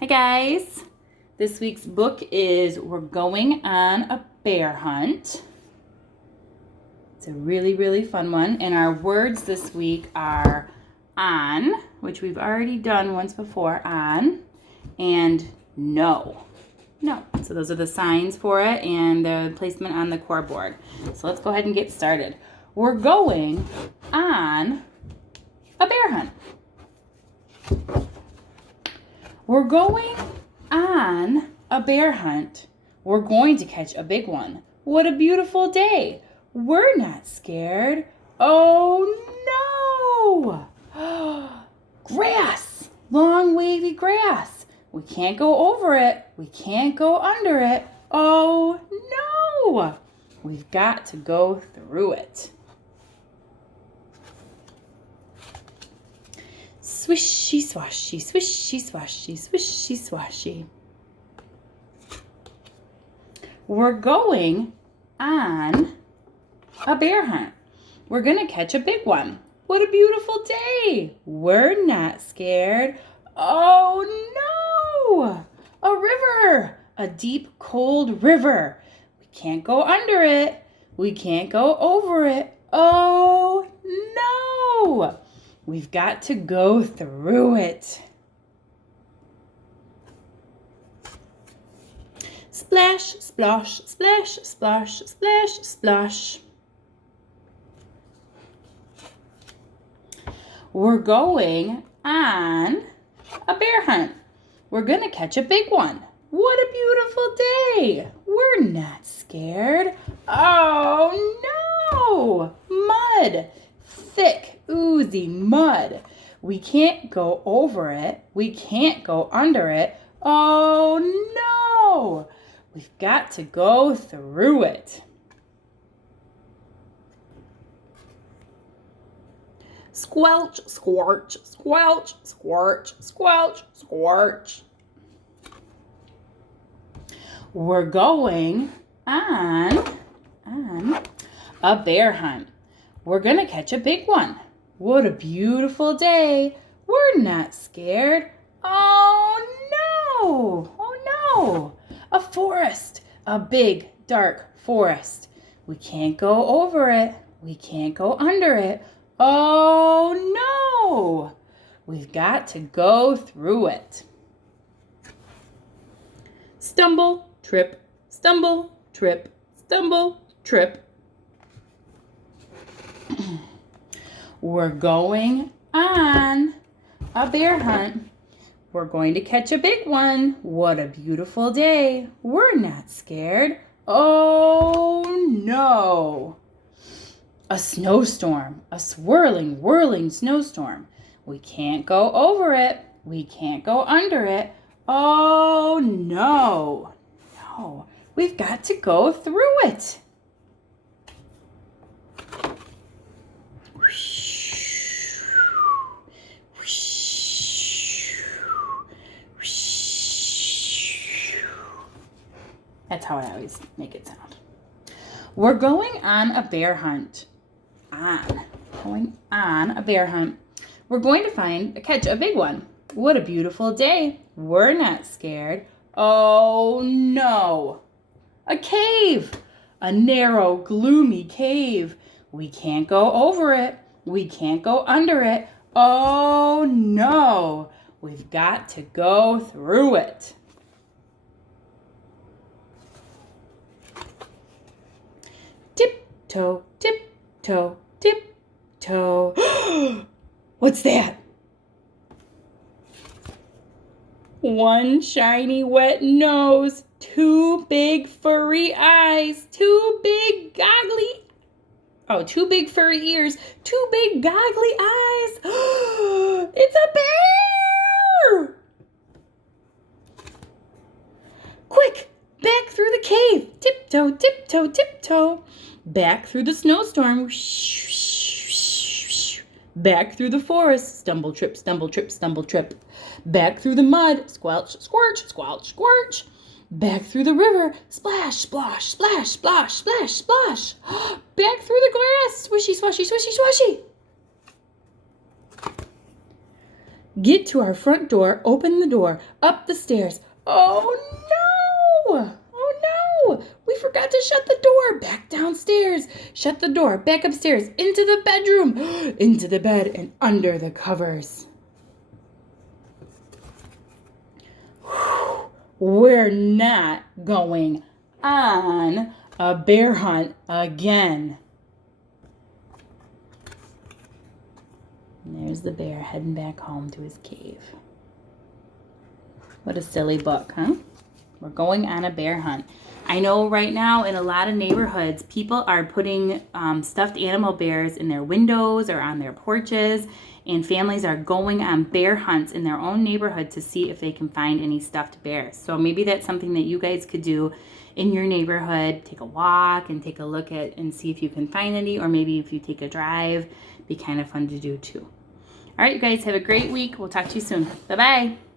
Hi guys, this week's book is We're Going on a Bear Hunt. It's a really fun one, and our words this week are on, which we've already done once before, on, and no. No. So those are the signs for it and the placement on the core board. So let's go ahead and get started. We're going on a bear hunt. We're going on a bear hunt. We're going to catch a big one. What a beautiful day. We're not scared. Oh no! Grass, long wavy grass. We can't go over it. We can't go under it. Oh no! We've got to go through it. Swishy swashy, swishy swashy, swishy swashy. We're going on a bear hunt. We're gonna catch a big one. What a beautiful day. We're not scared. Oh no! A river, a deep cold river. We can't go under it. We can't go over it. Oh no! We've got to go through it. Splash, splosh, splash, splosh, splash, splosh. We're going on a bear hunt. We're going to catch a big one. What a beautiful day. We're not scared. Oh no! Mud. Thick, oozy mud. We can't go over it. We can't go under it. Oh no! We've got to go through it. Squelch, squelch, squelch, squelch, squelch, squelch. We're going on a bear hunt. We're gonna catch a big one. What a beautiful day. We're not scared. Oh no! Oh no! A forest, a big dark forest. We can't go over it. We can't go under it. Oh no! We've got to go through it. Stumble, trip, stumble, trip, stumble, trip. We're going on a bear hunt. We're going to catch a big one. What a beautiful day. We're not scared. Oh no! A snowstorm, a swirling, whirling snowstorm. We can't go over it. We can't go under it. Oh no! No, we've got to go through it. That's how I always make it sound. We're going on a bear hunt. Going on a bear hunt. We're going to catch a big one. What a beautiful day. We're not scared. Oh no. A cave. A narrow, gloomy cave. We can't go over it. We can't go under it. Oh no. We've got to go through it. Tiptoe, tiptoe, tiptoe. What's that? One shiny wet nose, two big furry eyes, two big furry ears, two big goggly eyes. It's a bear! Quick, back through the cave. Tiptoe, tiptoe, tiptoe. Back through the snowstorm. Back through the forest. Stumble, trip, stumble, trip, stumble, trip. Back through the mud. Squelch, squirch, squelch, squirch. Back through the river. Splash, splosh, splash, splosh, splash, splash. Back through the grass. Swishy, swashy, swishy, swashy. get to our front door, open the door, up the stairs. Oh no! Oh no! We forgot to shut the door. Back downstairs. Shut the door. Back upstairs. Into the bedroom. Into the bed and under the covers. We're not going on a bear hunt again. And there's the bear heading back home to his cave. What a silly book, huh? We're going on a bear hunt. I know right now in a lot of neighborhoods, people are putting stuffed animal bears in their windows or on their porches, and families are going on bear hunts in their own neighborhood to see if they can find any stuffed bears. So maybe that's something that you guys could do in your neighborhood. Take a walk and take a look at and see if you can find any, or maybe if you take a drive, be kind of fun to do too. All right, you guys, have a great week. We'll talk to you soon. Bye-bye.